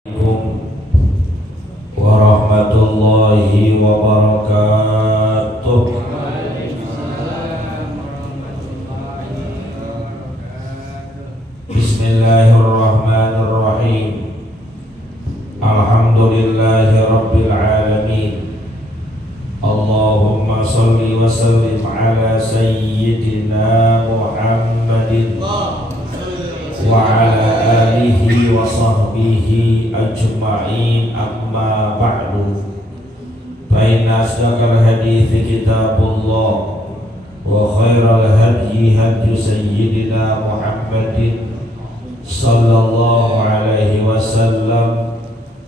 Assalamualaikum warahmatullahi wabarakatuh. Bismillahirrahmanirrahim. Alhamdulillahi rabbil alamin. Allahumma salli wa sallim ala sayyidina Muhammadin wa ala alihi wa sahbihi ajma'in, amma ba'du. Fa inna asdaqal hadithi kitabullah wa khairal hadyi hadyu sayyidina Muhammadin sallallahu alaihi wasallam,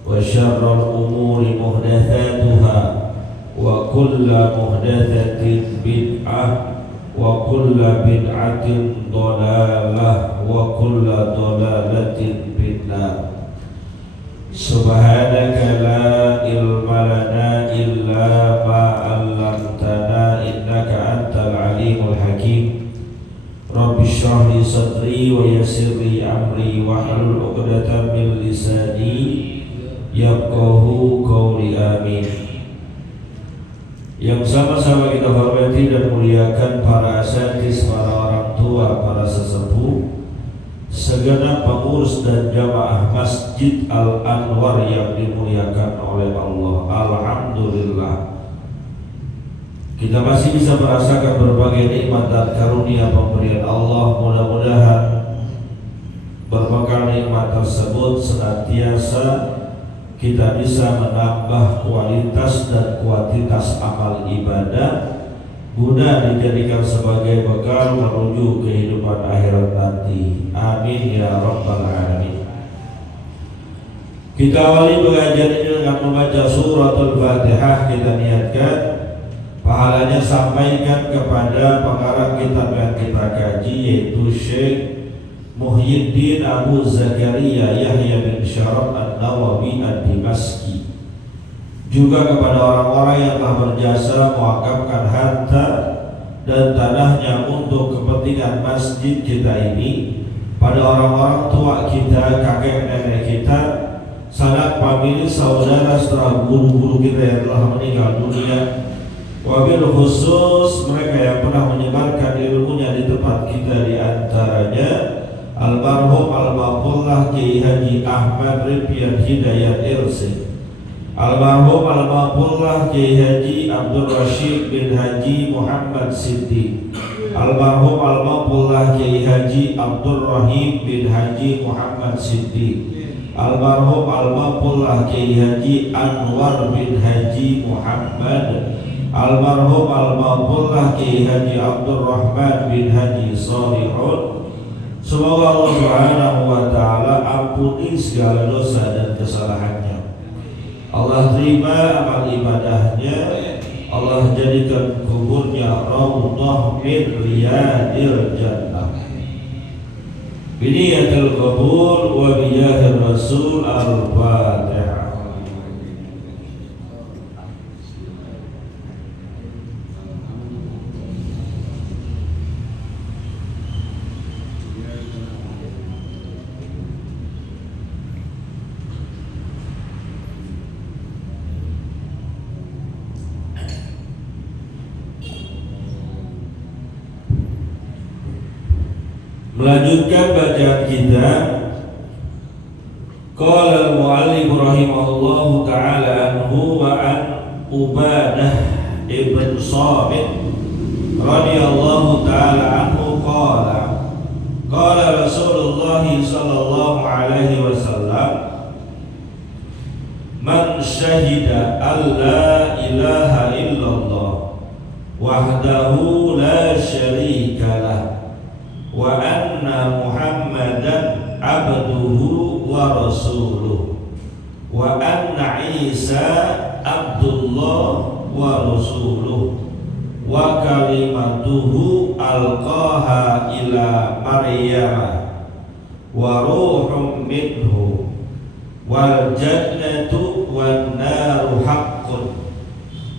wa syarral umuri muhdatsatuha wa kullu muhdatsatin bid'ah wa kullu bid'atin dhalalah wa kullu dhalalatin finnar. Subhanaka la ilma lana illa ma 'allamtana innaka antal alimul hakim. Rabbi shrah li sadri wa yassir li amri wahlul 'uqdatam min lisani yafqahu qawli. Amin. Yang sama-sama kita hormati dan muliakan para asatidz, para orang tua, para sesepuh, segenap pengurus dan jamaah Masjid Al-Anwar yang dimuliakan oleh Allah. Alhamdulillah, kita masih bisa merasakan berbagai nikmat dan karunia pemberian Allah. Mudah-mudahan berbekal nikmat tersebut senantiasa kita bisa menambah kualitas dan kuantitas amal ibadah guna dijadikan sebagai bekal menuju kehidupan akhirat nanti. Amin ya rabbal alamin. Kita awali pengajian ini dengan membaca suratul Fatihah. Kita niatkan pahalanya sampaikan kepada pengarang kitab yang kita kaji, yaitu Syekh Muhyiddin Abu Zakaria Yahya bin Syaraf An-Nawawi Ad-Dimashqi, juga kepada orang-orang yang telah berjasa mewakafkan harta dan tanahnya untuk kepentingan masjid kita ini, pada orang-orang tua kita, kakek nenek kita, sanak famili, saudara serta guru-guru kita yang telah meninggal dunia, wabil khusus mereka yang pernah menyebarkan ilmunya di tempat kita, di antaranya almarhum Al-Maqullah Kiai Haji Ahmad Rifyan Hidayat Irsi, almarhum Al-Maqullah Kiai Haji Abdul Rashid bin Haji Muhammad Siddiq, almarhum Al-Maqullah Kiai Haji Abdul Rahim bin Haji Muhammad Siddiq, almarhum Al-Maqullah Kiai Haji Anwar bin Haji Muhammad, almarhum Al-Maqullah Kiai Haji Abdul Rahman bin Haji Salihun. Semoga Allah Subhanahu wa ta'ala ampuni segala dosa dan kesalahannya. Allah terima amal ibadahnya. Allah jadikan kuburnya raudhah min riyadil jannah. Biniyatul qabul wa biyahir rasul. Al-Fatihah. Melanjutkan bacaan kita. Qala al-mu'allif rahimahullahu ta'ala anhu wa an Ubadah ibn Samit radhiyallahu ta'ala anhu qala qala Rasulullah sallallahu alaihi wasallam, man syahida an la ilaha illallah wahdahu la syarika lah wa anna Muhammadan abduhu wa rasuluh wa anna Isa abdullah wa rasuluh wa kalimatuhu alqaha ila Maryam wa ruhum minhu wal jannatu wan naru haqqun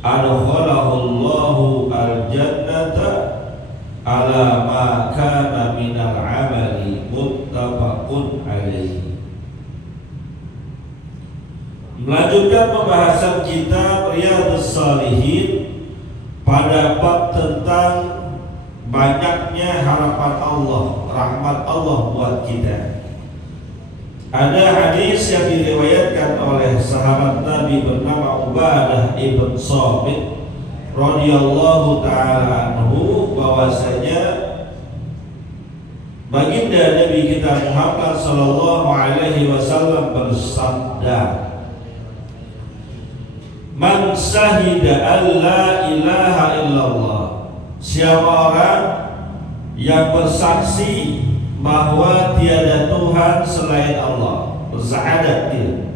adkhalahu Allahu al jannata ala ma kana minal amali muttafaqun alaihi. Melanjutkan pembahasan kitab Riyadhus Shalihin pada bab tentang banyaknya harapan Allah, rahmat Allah buat kita. Ada hadis yang diriwayatkan oleh sahabat Nabi bernama Ubadah ibn Samit radhiyallahu taala anhu bahwasanya baginda Nabi kita Muhammad sallallahu alaihi wasallam bersabda, "Man syahida an la ilaha illallah." Siapa orang yang bersaksi bahwa tiada Tuhan selain Allah, bersyahadat dia,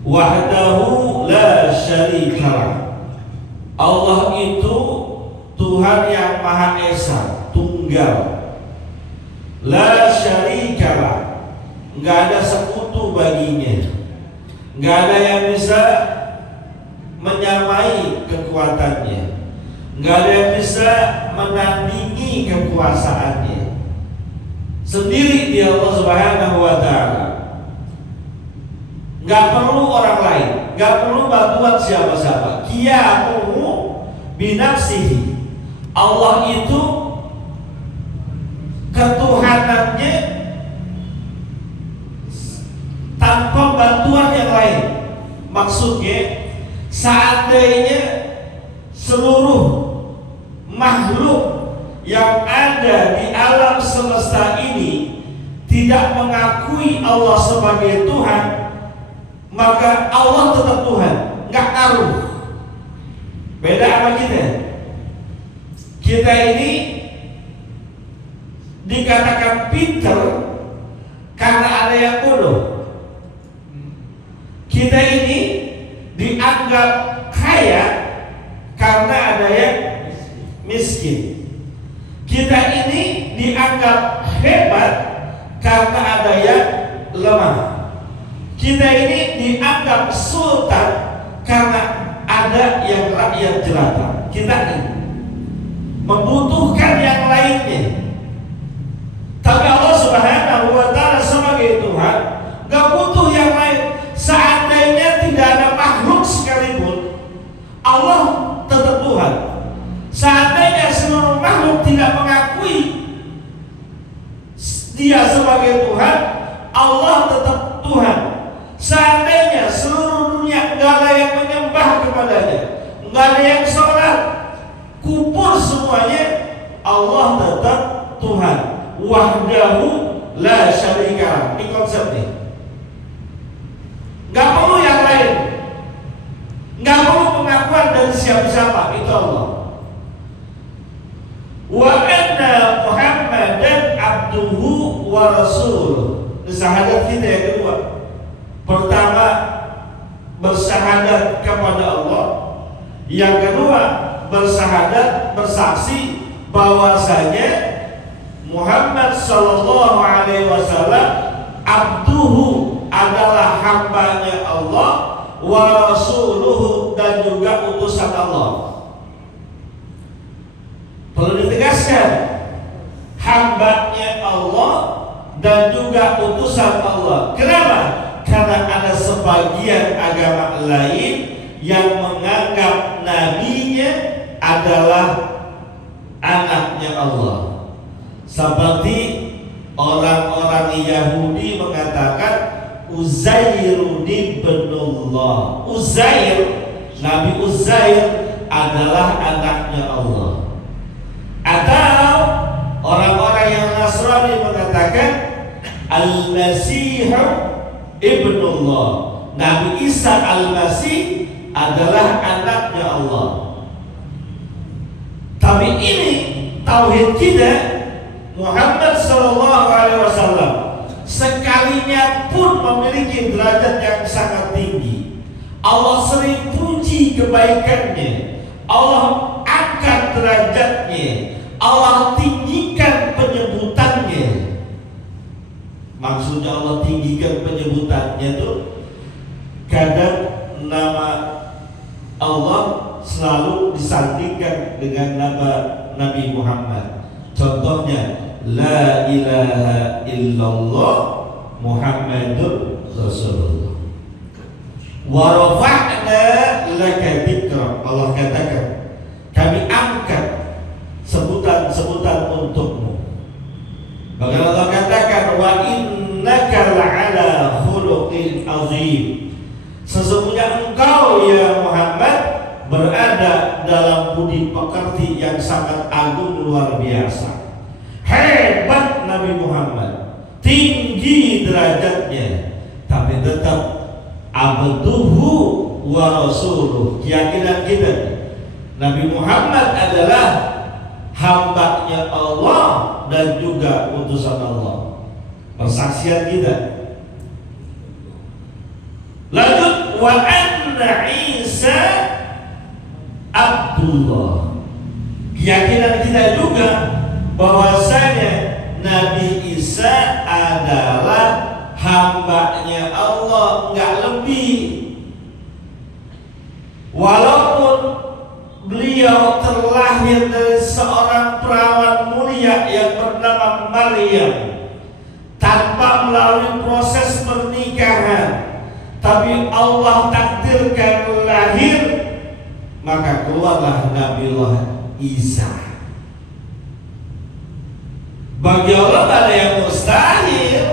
wahdahu la syarikalah, Allah itu Tuhan yang Maha Esa, tunggal, la syarikalah, enggak ada sekutu baginya, enggak ada yang bisa menyamai kekuatannya, enggak ada yang bisa menandingi kekuasaannya. Sendiri dia Allah Subhanahu wa taala. Enggak perlu orang lain, enggak perlu bantuan siapa-siapa. Qiyamuhu binafsihi. Allah itu ketuhanannya tanpa bantuan yang lain. Maksudnya seandainya seluruh makhluk yang ada di alam semesta ini tidak mengakui Allah sebagai Tuhan, maka Allah tetap Tuhan, nggak ngaruh. Beda sama kita. Kita ini dikatakan pinter karena ada yang bodoh. Kita ini dianggap kaya karena ada yang miskin. Kita ini dianggap hebat karena ada yang lemah. Kita ini dianggap sultan karena ada yang rakyat jelata. Kita ini membutuhkan yang lainnya. Tapi Allah Subhanahu wa taala sebagai Tuhan gak butuh yang lain. Seandainya tidak ada makhluk sekalipun, Allah tetap Tuhan. Seandainya seluruh makhluk tidak mengakui Dia sebagai Tuhan, Allah tetap Tuhan. Seandainya seluruh dunia nggak ada yang menyembah kepadanya, nggak ada yang sholat, kubur semuanya, Allah tetap Tuhan. Wahdahu la syarikalah. Ini konsepnya. Nggak perlu yang lain, nggak perlu pengakuan dari siapa-siapa, itu Allah. Wa anna Muhammadan abduhu wa rasuluh. Syahadat kita yang kedua. Pertama, bersyahadat kepada Allah. Yang kedua, bersyahadat, bersaksi bahwasanya Muhammad sallallahu alaihi wasallam abduhu adalah hambanya Allah, wa rasuluhu dan juga utusan Allah. Perlu ditegaskan, hambanya Allah dan juga utusan Allah. Kenapa? Karena ada sebagian agama lain yang menganggap nabinya adalah anaknya Allah. Seperti orang-orang Yahudi mengatakan Uzairun ibnullah. Uzair, Nabi Uzair adalah anaknya Allah. Atau orang-orang yang Nasrani mengatakan Al-Masih ibnullah. Nabi Isa Al-Masih adalah anaknya Allah. Tapi ini tauhid kita. Muhammad sallallahu alaihi wasallam sekalinya pun memiliki derajat yang sangat tinggi. Allah sering puji kebaikannya, Allah angkat derajatnya, Allah tinggikan penyebutannya. Maksudnya Allah tinggikan penyebutannya itu kadang nama Allah selalu disandingkan dengan nama Nabi Muhammad. Contohnya La ilaha illallah Muhammadur Rasulullah. Wa rafa'na laka dzikra. Allah katakan, kami angkat sebutan-sebutan untukmu. Bahkan Allah katakan, wa innaka la'ala khuluqin azim. Sesungguhnya engkau ya Muhammad berada dalam budi pekerti yang sangat agung luar biasa. Hebat Nabi Muhammad, tinggi derajatnya, tapi tetap abduhu wa rasuluh. Keyakinan kita, Nabi Muhammad adalah hambanya Allah dan juga utusan Allah. Persaksian kita. Lanjut, wa anna Isa Abdullah. Keyakinan kita juga bahwasanya Nabi Isa adalah hambanya Allah, enggak lebih. Walaupun beliau terlahir dari seorang perawan mulia yang bernama Maryam tanpa melalui proses pernikahan, tapi Allah takdirkan lahir, maka keluarlah Nabiullah Isa. Bagi Allah ada yang mustahil.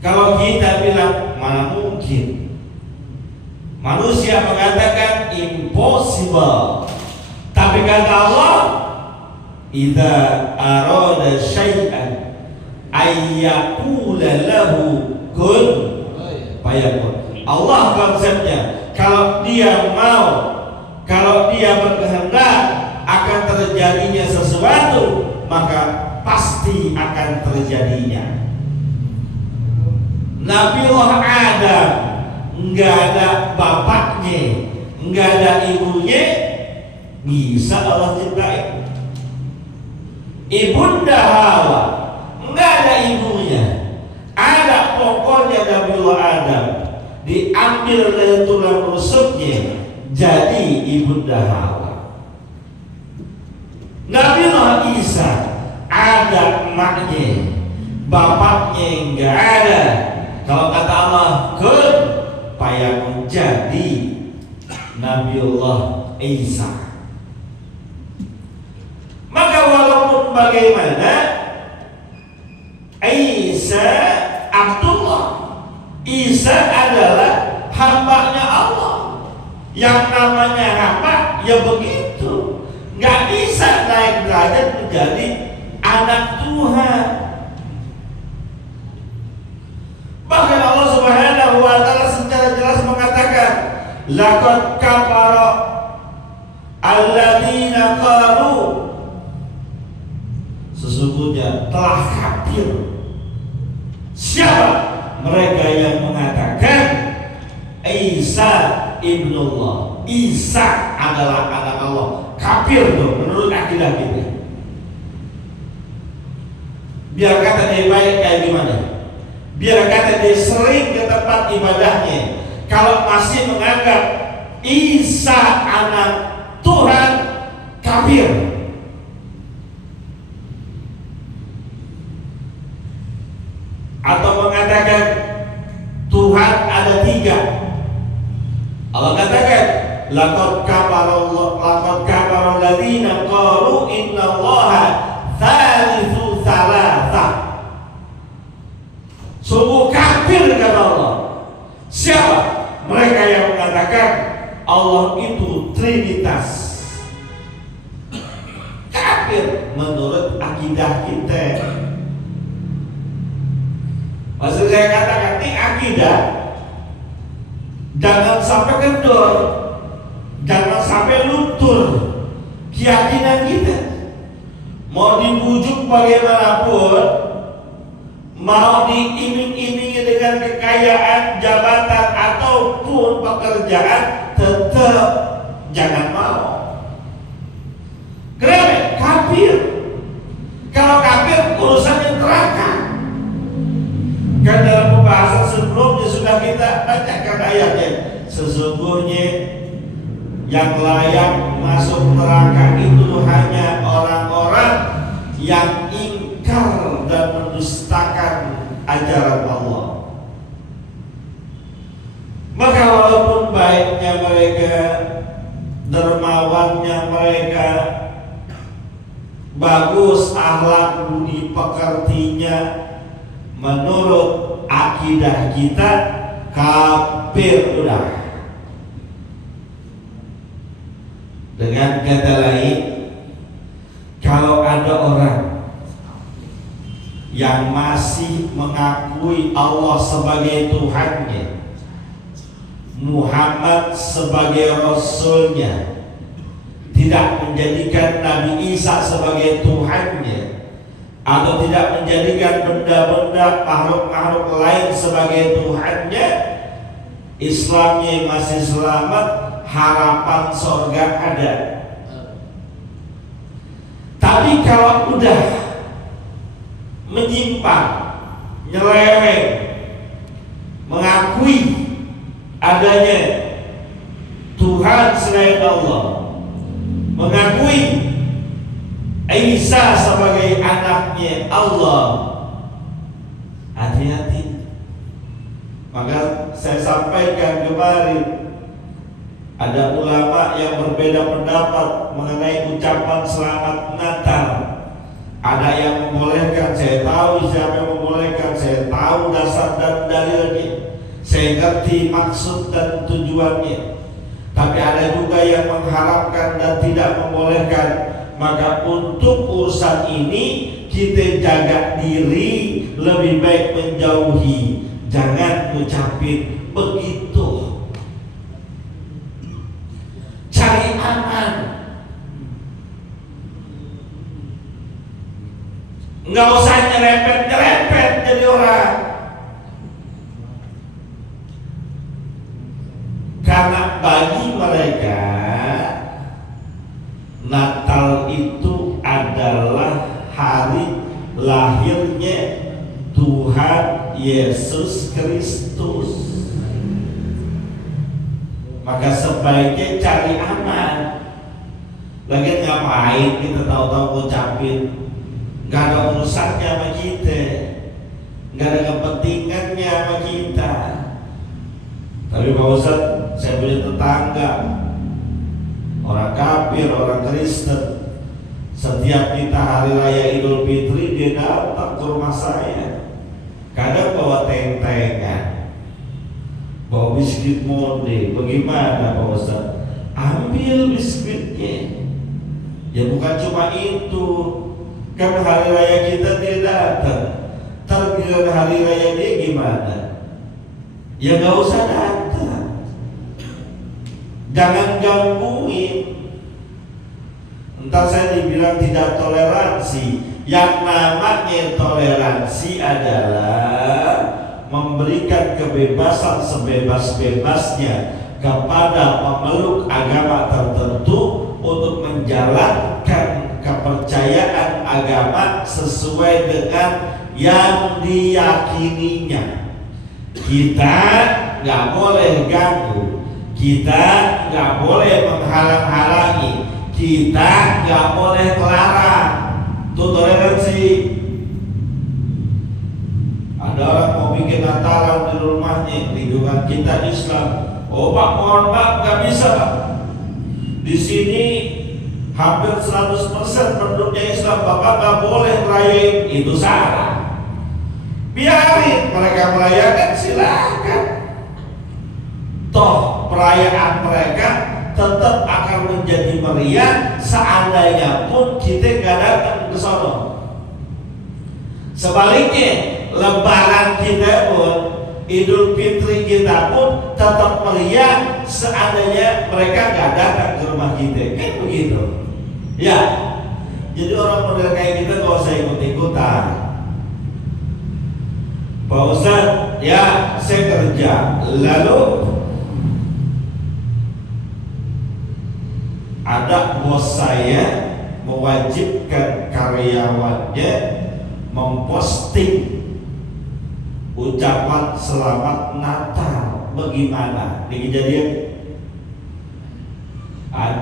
Kalau kita bilang mana mungkin, manusia mengatakan impossible. Tapi kata Allah, idza arada syai'an ayyaqula lahu kun fayakun. Allah konsepnya, kalau dia mau, kalau dia berkehendak akan terjadinya sesuatu, maka pasti akan terjadinya. Nabiullah Adam enggak ada bapaknya, enggak ada ibunya, bisa Allah ciptain. Ibunda Hawa enggak ada ibunya, ada pokoknya Nabiullah Adam diambil dari tulang rusuknya jadi ibunda Hawa. Nabiullah Isa ada emaknya, bapaknya enggak ada. Kalau kata Allah kun fayakun, jadi Nabiullah Isa. Maka walaupun bagaimana, Isa Abdullah, Isa adalah hambanya Allah. Yang namanya hamba ya begitu, nggak bisa naik derajat menjadi anak Tuhan. Bahkan Allah Subhanahu wa ta'ala secara jelas mengatakan, laqad kafara alladzina qalu, sesungguhnya telah kafir siapa? Mereka yang mengatakan Isa ibnullah, Isa adalah anak Allah. Kafir tuh menurut akidah kita. Biar kata dia baik kayak gimana, biar kata dia sering ke tempat ibadahnya, kalau masih menganggap Isa anak Tuhan, kafir. Atau mengatakan Tuhan ada tiga. Allah katakan laqad kafara alladziina qalu innallaha tsalitsu tsalatsa. Sungguh kafir kata Allah. Siapa? Mereka yang mengatakan Allah itu Trinitas. Kafir menurut akidah kita. Maksud saya katakan ini akidah, jangan sampai kendor, jangan sampai luntur keyakinan kita. Mau dibujuk bagaimanapun, mau diiming-imingi dengan kekayaan, jabatan ataupun pekerjaan, tetap jangan mau. Kenapa? Kafir. Kalau kafir urusannya neraka. Kan dalam pembahasan sebelumnya sudah kita bacakan ayatnya. Sesungguhnya yang layak masuk neraka itu hanya orang-orang yang ingkar dan mendustakan ajaran Allah. Maka walaupun baiknya mereka, dermawannya mereka, bagus akhlak budi pekertinya, menurut akidah kita kafir udah. Dengan kata lain, kalau ada orang yang masih mengakui Allah sebagai Tuhannya, Muhammad sebagai Rasulnya, tidak menjadikan Nabi Isa sebagai Tuhannya, atau tidak menjadikan benda-benda makhluk-makhluk lain sebagai Tuhannya, Islamnya masih selamat, harapan surga ada. Tapi kalau udah menyimpang, nyeleweng, mengakui adanya Tuhan selain Allah, mengakui Isa sebagai anaknya Allah, hati-hati. Maka saya sampaikan kemarin, ada ulama yang berbeda pendapat mengenai ucapan selamat Natal. Ada yang membolehkan, saya tahu siapa yang membolehkan, saya tahu dasar dan dalilnya, saya ngerti maksud dan tujuannya. Tapi ada juga yang mengharapkan dan tidak membolehkan. Maka untuk urusan ini kita jaga diri, lebih baik menjauhi, jangan ucapin begitu. Cari aman, nggak usah nyerempet jadi orang. Karena bagi mereka Natal itu adalah hari lahirnya Tuhan Yesus Kristus. Maka sebaiknya cari aman. Lagi ngapain kita tahu-tahu ngucapin? Gak ada urusannya sama kita, gak ada kepentingannya sama kita. Tapi Pak Ustadz, saya punya tetangga, orang kafir, orang Kristen. Setiap kita hari raya Idul Fitri, dia datang ke rumah saya. Kadang bawa tentengan, bawa biskuit monde. Bagaimana Pak Ustadz? Ambil biskuitnya. Ya bukan cuma itu, kan hari raya kita dia datang. Tergiliran hari raya dia gimana? Ya gak usah datang, jangan gangguin. Entar saya dibilang tidak toleransi. Yang namanya toleransi adalah memberikan kebebasan sebebas-bebasnya kepada pemeluk agama tertentu untuk menjalankan kepercayaan agama sesuai dengan yang diyakininya. Kita nggak boleh ganggu, kita nggak boleh menghalang-halangi, kita nggak boleh melarang. Itu toleransi. Ada orang mau bikin Natalan di rumahnya, lingkungan kita Islam. Oh Pak, mohon maaf, nggak bisa Pak. Di sini hampir 100% penduduknya Islam, Bapak nggak boleh merayain. Itu salah. Biarin mereka merayakan, silakan. Toh perayaan mereka tetap akan menjadi meriah seandainya pun kita nggak datang ke sono. Sebaliknya, Lebaran kita pun, Idul Fitri kita pun tetap meriah seandainya mereka nggak datang ke rumah kita. Kan begitu? Ya. Jadi orang model kayak kita nggak usah ikut-ikutan. Pak Ustadz, ya saya kerja, lalu ada bos saya mewajibkan karyawannya memposting ucapan selamat Natal. Bagaimana? Ini kejadian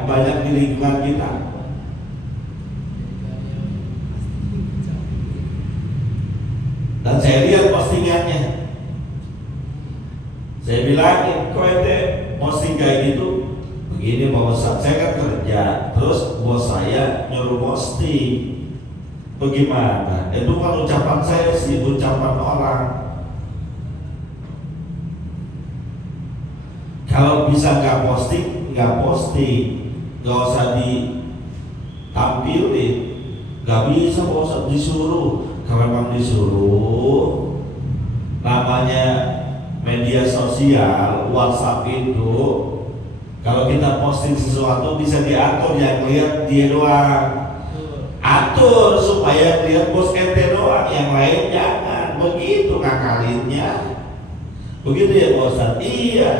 banyak di lingkungan kita. Dan saya lihat postingannya. Saya bilangin, kok ente posting kayak gitu? Begini Pak Ustadz, saya kan kerja, terus bos saya nyuruh posting. Bagaimana? Itu kan ucapan saya sih, ucapan orang. Kalau bisa nggak posting, nggak posting, nggak usah ditampilin. Nggak bisa Pak Ustadz disuruh. Kalau memang disuruh, namanya media sosial, WhatsApp itu, kalau kita posting sesuatu bisa diatur, yang lihat dia doang. Atur supaya lihat bos ente doang, yang lain jangan. Begitu ngakalinnya. Begitu ya Pak Ustadz? Iya.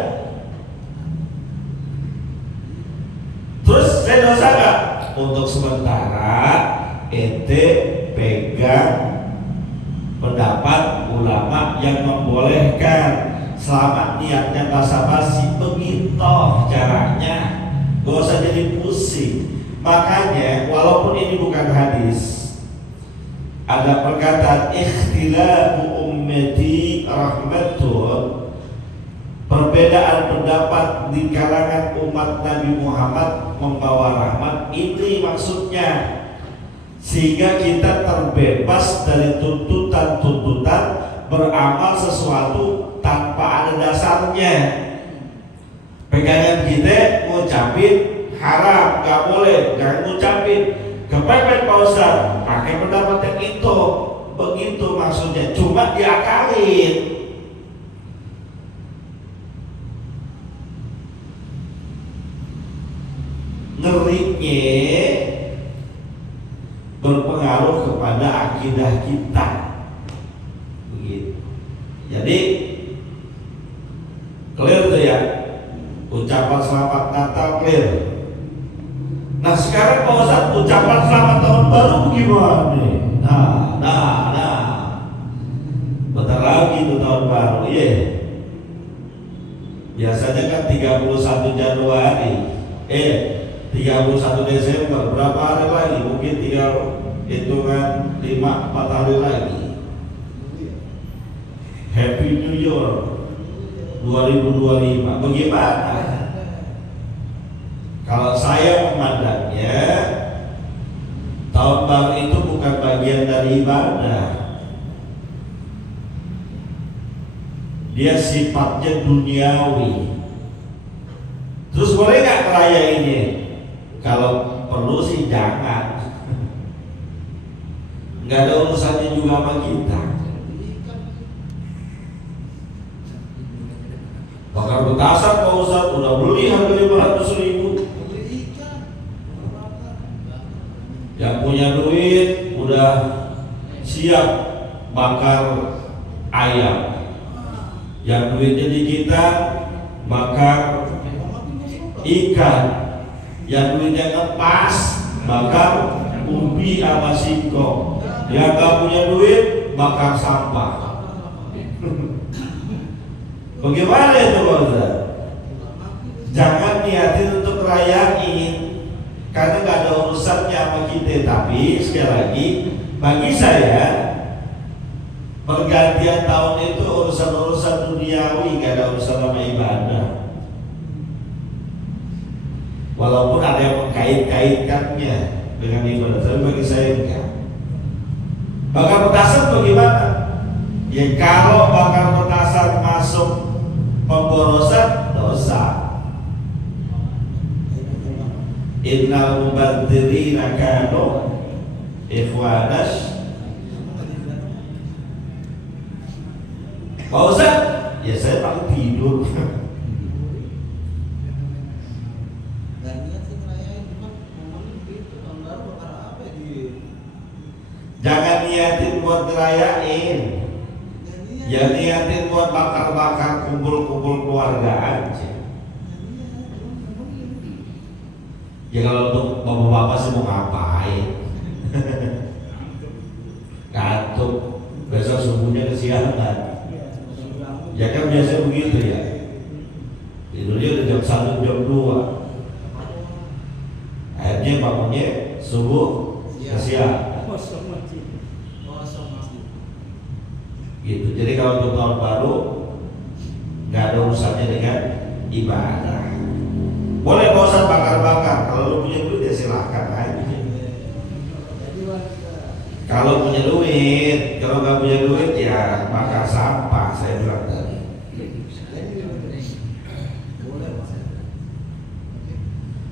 Terus saya dosa gak? Untuk sementara ente pegang pendapat ulama yang membolehkan selama niatnya basa-basi. Begitu caranya, gak usah jadi pusing. Makanya walaupun ini bukan hadis, ada perkataan ikhtilafu ummati rahmatun, perbedaan pendapat di kalangan umat Nabi Muhammad membawa rahmat. Ini maksudnya, sehingga kita terbebas dari tuntutan-tuntutan beramal sesuatu tanpa ada dasarnya. Pegangan kita ngucapin haram, gak boleh, jangan ngucapin. Kepepet Pak Ustadz, pakai pendapat yang itu. Begitu maksudnya, cuma diakalin. Ngerinya berpengaruh kepada akidah kita. Begitu. Jadi clear tuh ya, ucapan selamat Natal clear. Nah sekarang Pak Ustadz, ucapan selamat tahun baru bagaimana? Nah bentar lagi itu tahun baru, ya. Biasanya kan 31 Januari, 31 Desember, berapa hari lagi? Mungkin tinggal hitungan 5-4 hari lagi. Happy New Year 2025. Bagaimana? Kalau saya memandangnya, tahun baru itu bukan bagian dari ibadah. Dia sifatnya duniawi. Terus boleh nggak ngerayainnya? Kalau perlu sih jangan. Nggak ada urusannya juga sama kita. Bakar petasan Pak Ustadz, udah beli harga 500.000. Yang punya duit udah siap bakar ayam. Yang duitnya di kita bakar ikan. Yang duitnya ngepas bakar ubi sama singkong. Yang gak punya duit bakar sampah. Bagaimana itu Pak Ustadz? Jangan niatin untuk rayain, karena gak ada urusannya sama kita. Tapi sekali lagi, bagi saya pergantian tahun itu urusan-urusan duniawi, gak ada urusan sama ibadah. Walaupun ada yang mengkait-kaitkannya dengan ibadah, tapi bagi saya enggak. Bakar petasan bagaimana? Ya kalau bakar petasan masuk pemborosan, dosa. Innal mubadzirina kanu ikhwanas. Pak Ustadz, ya saya paling tidur. Jangan niatin buat ngerayain, ya niatin buat bakar-bakar, kumpul-kumpul keluarga aja. Ya kalau untuk bapak-bapak sih mau ngapain? Ngantuk, besok subuhnya kesiangan. Ya kan biasa begitu ya. Tidurnya udah jam 1, jam 2. Akhirnya bangunnya subuh kesiangan. Gitu. Jadi kalau untuk tahun baru nggak ada urusannya dengan ibadah. Boleh Pak Ustaz bakar-bakar, kalau lu punya duit ya silahkan aja. Kalau punya duit, kalau nggak punya duit ya bakar sampah, saya bilang tadi.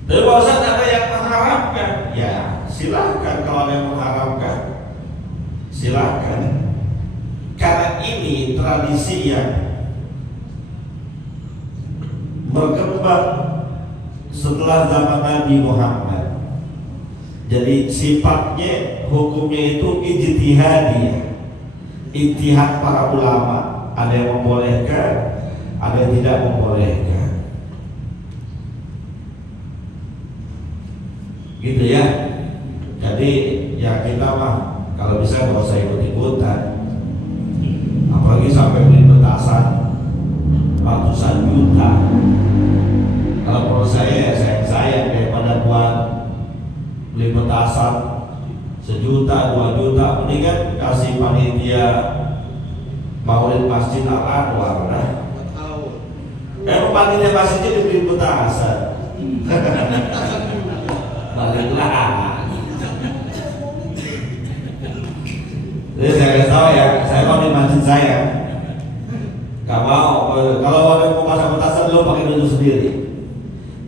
Tapi Pak Ustaz ada yang mengharapkan, ya silahkan kalau ada yang mengharapkan, silahkan. Karena ini tradisi yang berkembang setelah zaman Nabi Muhammad. Jadi sifatnya, hukumnya itu ijtihadiyah, ijtihad para ulama. Ada yang membolehkan, ada yang tidak membolehkan. Gitu ya. Jadi ya kita mah kalau bisa nggak usah ikut-ikutan. Apalagi sampai beli petasan ratusan juta. Kalau menurut saya sayang daripada buat beli petasan 1 juta, 2 juta, mendingan kasih panitia Maulid Masjid Al-Anwar. Panitia masjidnya dibeli petasan. Baliklah. Jadi saya kasih tahu ya, saya mau di masjid saya nggak mau, kalau ada mau pasang petasan lo pakai duit sendiri.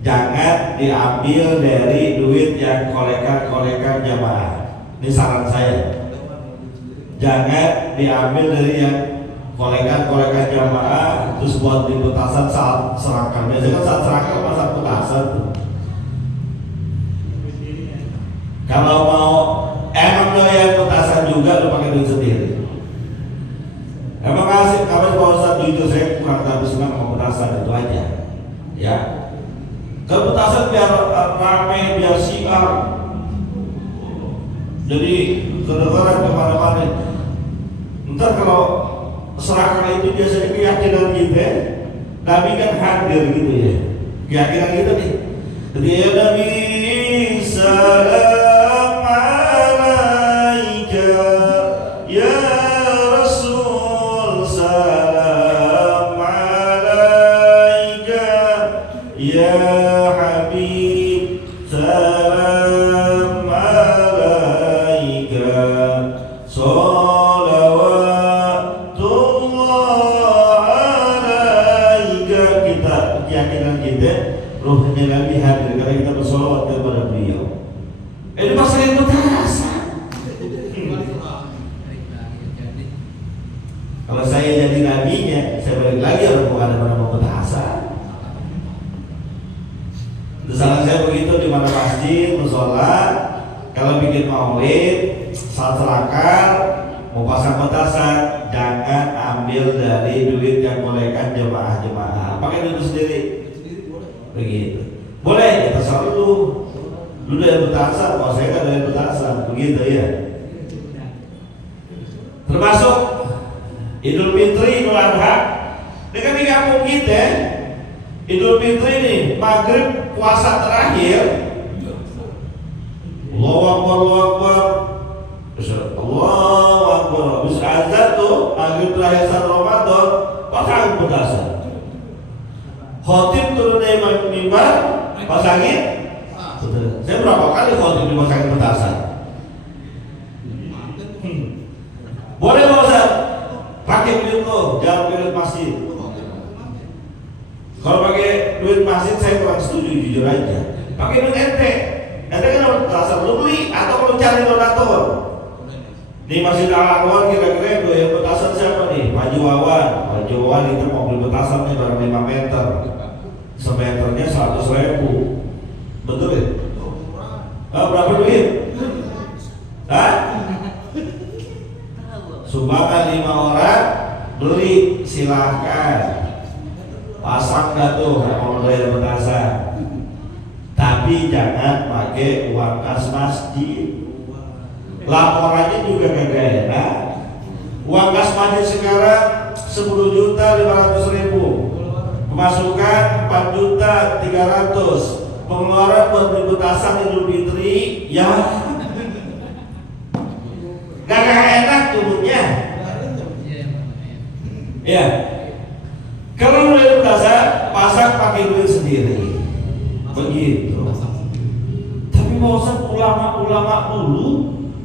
Jangan diambil dari duit yang kolekan jamaah. Ini saran saya. Jangan diambil dari yang kolekan jamaah terus buat di petasan saat serahkan. Biasanya kan saat serahkan pasang petasan tuh. Kalau mau emang doyan petasan juga lo pakai duit sendiri. Emang asik, kalau Pak Ustaz jujur saya kurang tahu senang sama petasan itu aja. Ya. Kalau petasan biar rame, biar siar. Jadi kedengaran kemana-mana. Ntar kalau serahkan itu biasanya keyakinan kita, Nabi kan hadir gitu ya. Keyakinan kita nih. Jadi ya Nabi salam alaika ya Rasul salam alaika ya Habib salam alaika salawatullah alaika. Kita keyakinan kita ruhnya Nabi hadir karena kita bersolawat kepada beliau. Ini masalah yang petasan. Kalau saya jadi nabinya, saya balik lagi orang bukan ada mana mau petasan. Saran saya begitu di mana masjid, musola, kalau bikin maulid, saat serakar, mau pasang petasan, jangan ambil dari duit yang kolekan jemaah-jemaah. Pakai duit sendiri. Begitu. Boleh, ya terserah lu. Lu dari petasan, kalau saya kan dari petasan. Begitu ya. Termasuk Idul Fitri, Idul Adha. Ini kan di kampung kita, Idul Fitri nih, maghrib puasa terakhir. Allahu Akbar, Allahu Akbar. Allahu Akbar. Habis azan tuh, maghrib terakhir saat Ramadan, pasang petasan. Khotib turun dari mimbar, pasangin. Saya berapa kali khotib dipasangin petasan? Boleh Pak Ustaz? Pakai duit lo, jangan pakai duit masjid. Kalau pakai duit masjid saya kurang setuju, jujur aja. Pakai duit ente kan petasan lo beli atau kalau cari donatur. Di Masjid Al-Anwar kira-kira yang petasan siapa nih? Pak Wawan itu mau beli petasan nih barang 5 meter. Semeternya 100.000. Betul ya? Berapa duit? Hah? Sumbangan 5 orang, beli silahkan. Pasang dah tuh mau bayar petasan. Tapi jangan pakai uang kas masjid. Laporannya juga kagak enak. Uang kas masjid sekarang 10.500.000. Pemasukan 4.300.000. Pengeluaran buat beli petasan Idul Fitri ya kagak enak tubuhnya. Ya. Kalau beli petasan sendiri. Begitu. Tapi bahwa ulama-ulama dulu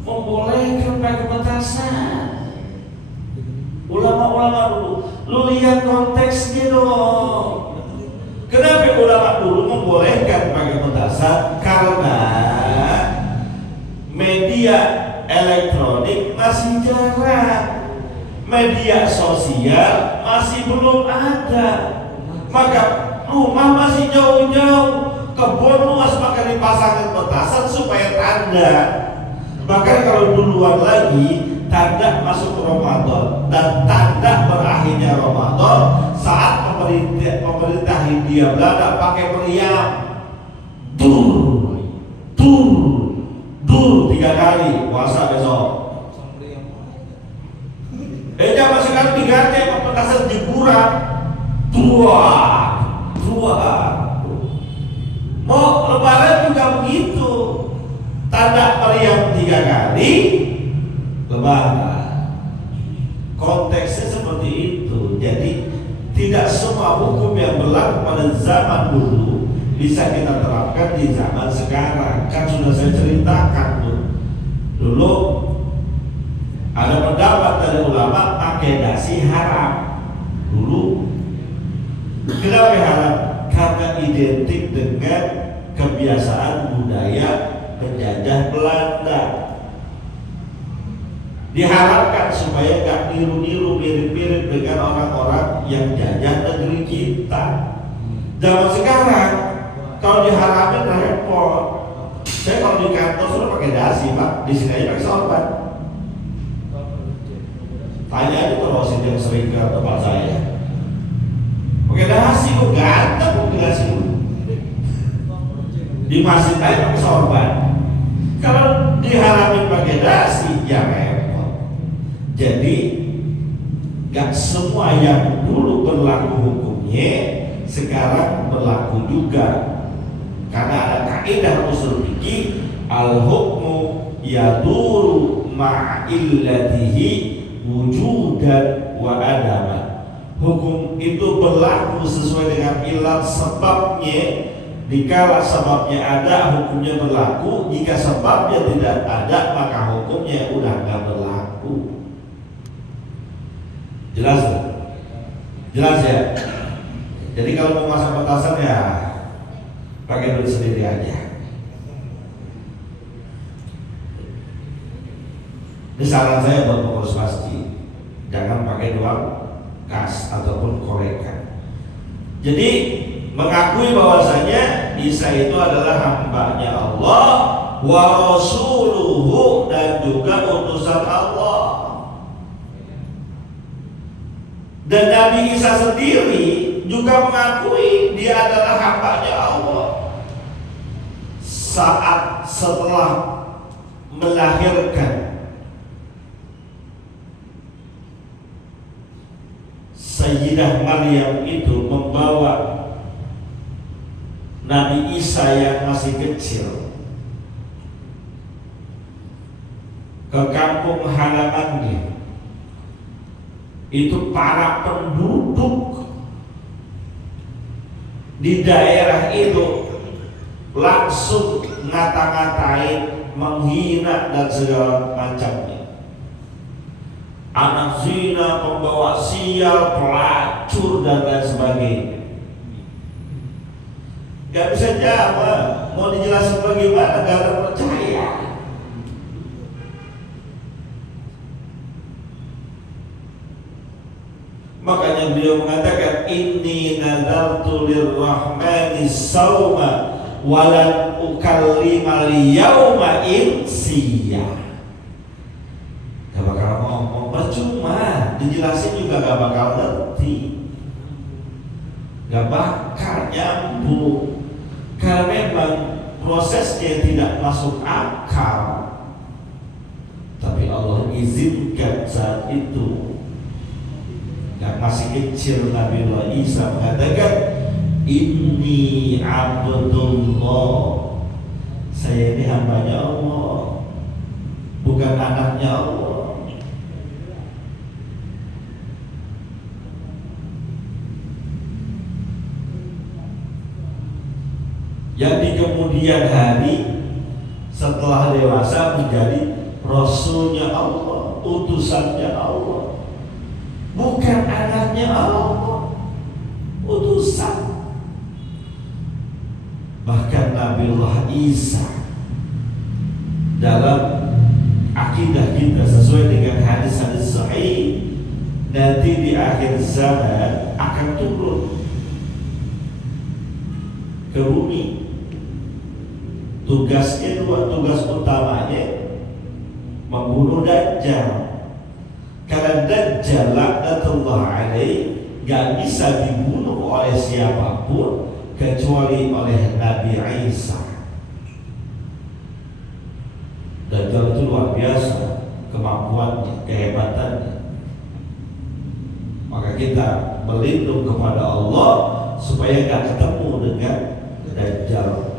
membolehkan pakai petasan. Ulama-ulama dulu, lu lihat konteksnya dong. Kenapa ulama dulu membolehkan pakai petasan? Karena media elektronik masih jarang, media sosial masih belum ada, maka rumah masih jauh-jauh, kebun luas, maka dipasangkan petasan supaya tanda. Maka kalau duluan lagi tanda masuk Ramadan dan tanda berakhirnya Ramadan saat pemerintah Hindia Belanda pakai meriam dur 3 kali puasa besok. Zaman sekarang diganti sama petasan jeburan dua. Mau lebaran juga begitu, tanda meriam 3 kali lebaran. Konteksnya seperti itu. Jadi tidak semua hukum yang berlaku pada zaman dulu bisa kita terapkan di zaman sekarang. Kan sudah saya ceritakan tuh. Dulu ada pendapat dari ulama pakai dasi haram. Dulu kenapa haram? Karena identik dengan kebiasaan budaya penjajah Belanda. Diharapkan supaya gak niru-niru mirip-mirip dengan orang-orang yang jajah negeri kita. Zaman sekarang kalau diharamin repot. Saya kalau di kantor sudah pakai dasi, Pak. Di sini aja pakai sorban. Tanya aja tuh Rosin yang sering ke tempat saya. Pakai dasi kok ganteng kok dasi. Di masjid aja pakai sorban. Kalau diharamin pakai dasi, ya repot. Jadi gak semua yang dulu berlaku hukumnya sekarang berlaku juga. Karena ada kaidah usul fikih, al-hukmu yaduru ma'illatihi wujudan wa adaman. Hukum itu berlaku sesuai dengan ilat sebabnya. Dikala sebabnya ada, hukumnya berlaku. Jika sebabnya tidak ada, maka hukumnya udah gak berlaku. Jelas? Jelas ya? Jadi kalau mau masang petasan ya pakai duit sendiri aja. Ini saran saya buat pengurus masjid, jangan pakai uang kas ataupun korekan. Jadi mengakui bahwasanya Isa itu adalah hambanya Allah wa rasuluhu, dan juga utusan Allah. Dan Nabi Isa sendiri juga mengakui dia adalah hambanya Allah. Saat setelah melahirkan Sayyidah Maryam itu membawa Nabi Isa yang masih kecil ke kampung halamannya, itu para penduduk di daerah itu langsung ngata-ngatain, menghina dan segala macamnya. Anak zina, pembawa sial, pelacur dan lain sebagainya. Gak bisa jawab, mau dijelasin bagaimana, gak ada percaya. Makanya beliau mengatakan, inni nadartu lirrahmani sawma walan ukallimal yauma insiya. Gak bakal ngomong, percuma dijelasin juga gak bakal ngerti, gak bakal nyambung, karena memang prosesnya tidak masuk akal. Tapi Allah izinkan saat itu. Yang masih kecil Nabiullah Isa mengatakan, inni abdullah, saya ini hambanya Allah, bukan anaknya Allah. yang di kemudian hari setelah dewasa menjadi Rasulnya Allah, utusannya Allah, bukan anaknya Allah, utusan. Bahkan Nabiullah Isa dalam akidah kita sesuai dengan hadis-hadis sahih, nanti di akhir zaman akan turun ke bumi. Tugasnya dua, tugas utamanya membunuh Dajjal. Karena Dajjal laknatullah alaih gak bisa dibunuh oleh siapapun kecuali oleh Nabi Isa. Dajjal itu luar biasa kemampuannya, kehebatannya. Maka kita berlindung kepada Allah supaya gak ketemu dengan Dajjal.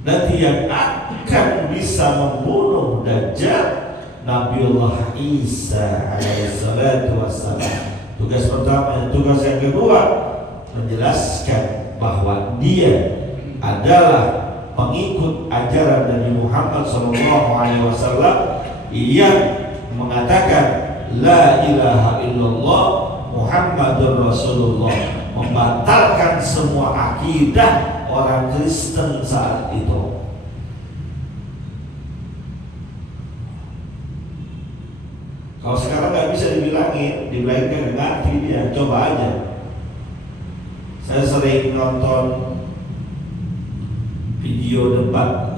Nanti yang akan bisa membunuh Dajjal Nabiullah Isa alaihissalatu wassalam. Tugas pertama. Tugas yang kedua, menjelaskan bahwa dia adalah pengikut ajaran Nabi Muhammad SAW yang mengatakan La ilaha illallah Muhammadur Rasulullah, membatalkan semua akidah orang Kristen saat itu. Kalau sekarang nggak bisa dibilangin nggak ngerti dia. Coba aja. Saya sering nonton video debat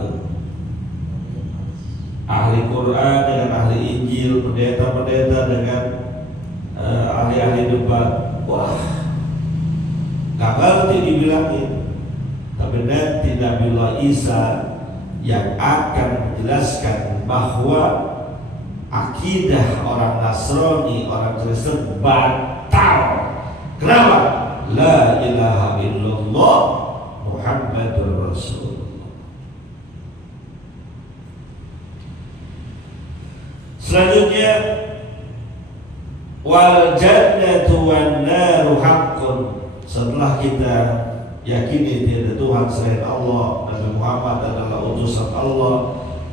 ahli Quran dengan ahli Injil, pendeta-pendeta dengan ahli-ahli debat. Wah, nggak ngerti dibilangin. Tapi nanti Nabiullah Isa yang akan menjelaskan bahwa akidah orang Nasrani, orang Kristen batal. Kenapa? La ilaha illallah Muhammadur Rasulullah. Selanjutnya, wal jannatu wan naru haqqun. Setelah kita yakini tiada Tuhan selain Allah, Nabi Muhammad adalah utusan Allah,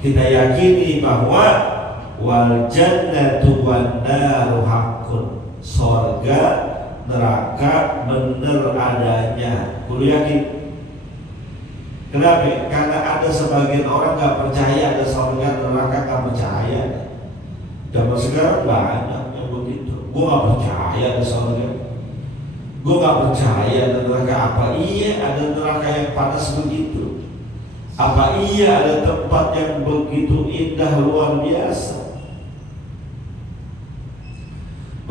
kita yakini bahwa wal jannatu wan naru haqqun, surga neraka benar adanya. Kudu yakin. Kenapa? Karena ada sebagian orang nggak percaya ada surga neraka, nggak percaya. Zaman sekarang banyak yang begitu. Gua nggak percaya ada surga. Gue gak percaya ada neraka. Apa iya ada neraka yang panas begitu? Apa iya ada tempat yang begitu indah luar biasa?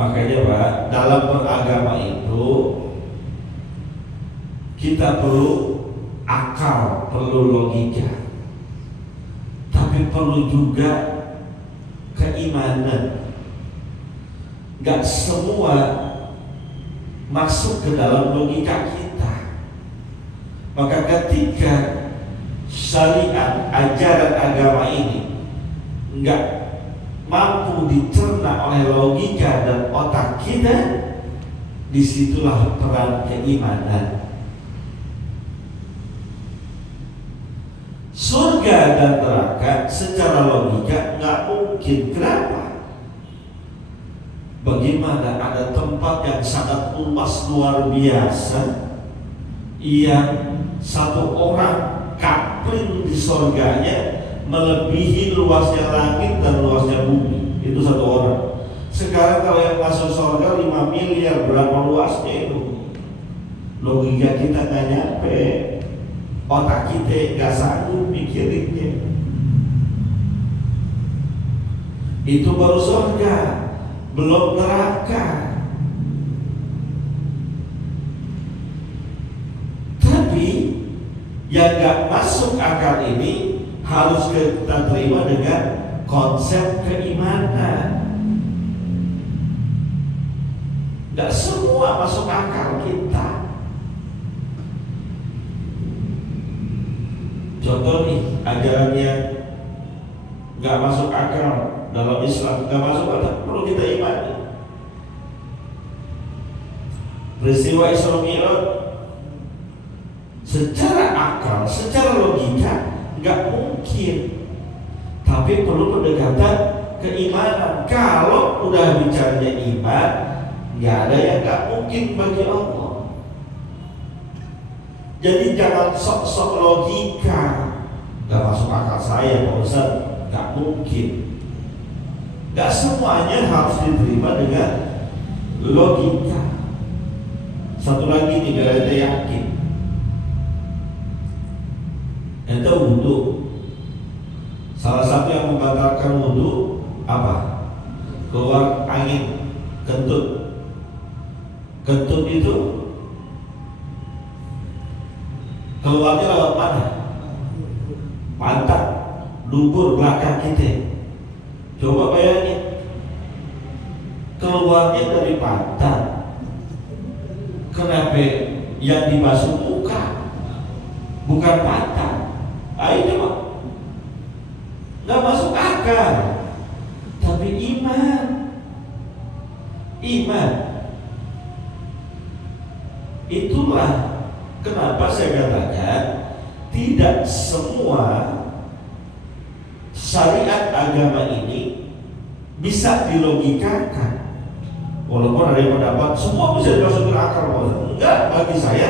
Makanya Pak, dalam beragama itu kita perlu akal, perlu logika, tapi perlu juga keimanan. Gak semua masuk ke dalam logika kita. Maka ketika syariat, ajaran agama ini enggak mampu dicerna oleh logika dan otak kita, disitulah peran keimanan. Surga dan neraka secara logika enggak mungkin. Kenapa? Bagaimana ada tempat yang sangat luas luar biasa yang satu orang kapling di surganya melebihi luasnya langit dan luasnya bumi. Itu satu orang. Sekarang kalau yang masuk surga 5 miliar, berapa luasnya itu? Logika kita nggak nyampe, otak kita nggak sanggup mikirinnya. Itu baru surga, belum neraka. Tapi yang gak masuk akal ini harus kita terima dengan konsep keimanan. Gak semua masuk akal kita. Contoh nih, ajarannya gak masuk akal dalam Islam, gak masuk akal, perlu kita imani. Peristiwa Isra Mi'raj Secara akal, secara logika nggak mungkin. Tapi perlu pendekatan keimanan. Kalau udah bicaranya iman, nggak ada yang nggak mungkin bagi Allah. Jadi jangan sok-sok logika. Nggak masuk akal saya Pak Ustaz, nggak mungkin. Nggak semuanya harus diterima dengan logika. Satu lagi nih biar anda yakin. Ente wudhu, salah satu yang membatalkan wudhu apa? Keluar angin, kentut. Kentut itu keluarnya lewat mana? Pantat, dubur belakang kita. Coba bayangin, keluarnya dari pantat. Kenapa yang dibasuh muka, bukan pantat? Ayo coba, nggak masuk akal. Tapi iman, itulah kenapa saya katakan tidak semua syariat agama ini bisa dilogikakan. Walaupun ada yang pendapat semua bisa dimasukkan akal, enggak, bagi saya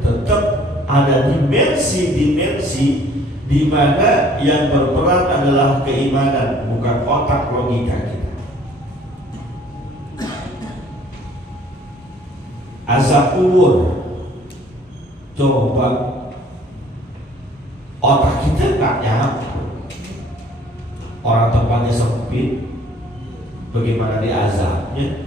tetap ada dimensi-dimensi di mana yang berperan adalah keimanan, bukan otak logika kita. Azab kubur, coba otak kita nggak nyampe. Orang tempatnya sempit, bagaimana diazabnya?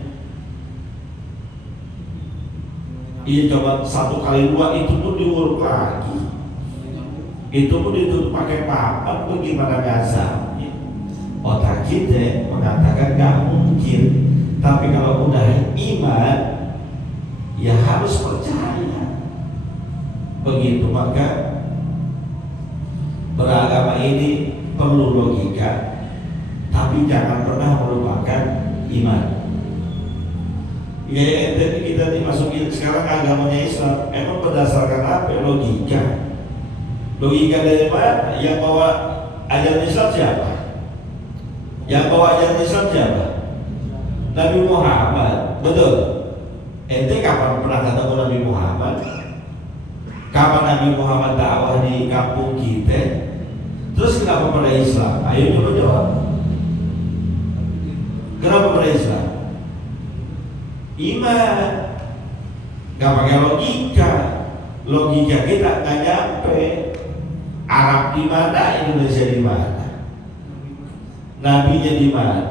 Iya, coba 1 kali 2 itu pun diuruk lagi, itu pun ditutup pakai papan, bagaimana azabnya? Otak kita mengatakan nggak mungkin. Tapi kalau udah iman, ya harus percaya. Begitu, maka beragama ini perlu logika, tapi jangan pernah melupakan iman. Ya, jadi kita dimasukin sekarang agamanya Islam, emang berdasarkan apa? Logika. Logika dari mana? Yang bawa ajaran Islam siapa? Yang bawa ajaran Islam siapa? Nabi Muhammad, betul? Ente kapan pernah ketemu Nabi Muhammad? Kapan Nabi Muhammad dakwah di kampung kita? Terus kenapa pada Islam? Ayo coba jawab. Kenapa pada Islam? Iman. Gak pakai logika. Logika kita gak nyampe. Arab di mana, Indonesia di mana, nabinya di mana,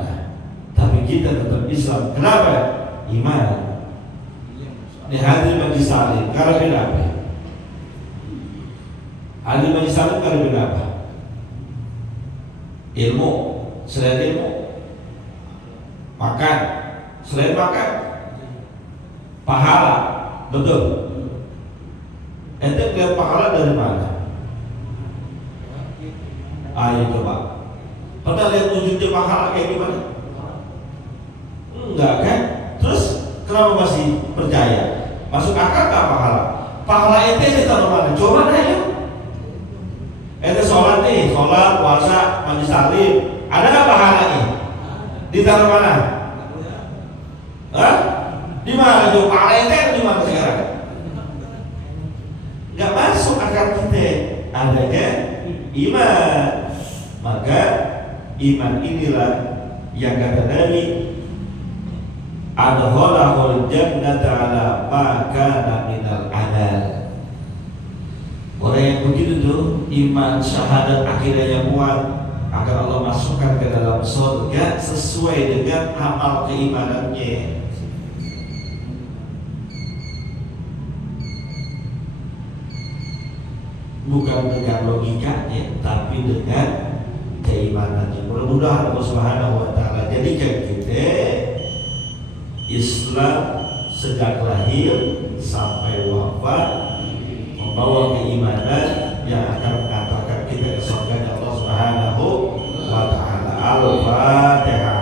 tapi kita tetap Islam. Kenapa? Iman. Ini hadir majlis salim, kalau kenapa? Hadir majlis salim kalau kenapa? Ilmu, selain ilmu, makan, selain makan, pahala, betul. Ente lihat pahala dari mana? Ayo coba. Pernah lihat wujudnya pahala kayak gimana? Enggak kan? Terus kenapa masih percaya? Masuk akal gak pahala? Pahala ente saya taruh mana? Coba deh yuk. Ente sholat nih, sholat, puasa, majlis salim, ada gak pahalanya? Ditaruh mana? Hah? Di mana tuh? Pahala ente di mana sekarang? Gak masuk akal kita. Adanya iman. Maka iman inilah yang kata Nabi, adkhalahul jannata ala ma kana minal amal. Orang yang begitu tuh iman syahadat akhirnya kuat, akan Allah masukkan ke dalam surga sesuai dengan amal keimanannya. Bukan dengan logikanya, tapi dengan keimanannya. Mudah-mudahan Allah Subhanahu wa taala jadikan kita Islam sejak lahir sampai wafat membawa keimanan yang akan mengantarkan kita ke surga Allah Subhanahu wa taala. Al-Fatihah.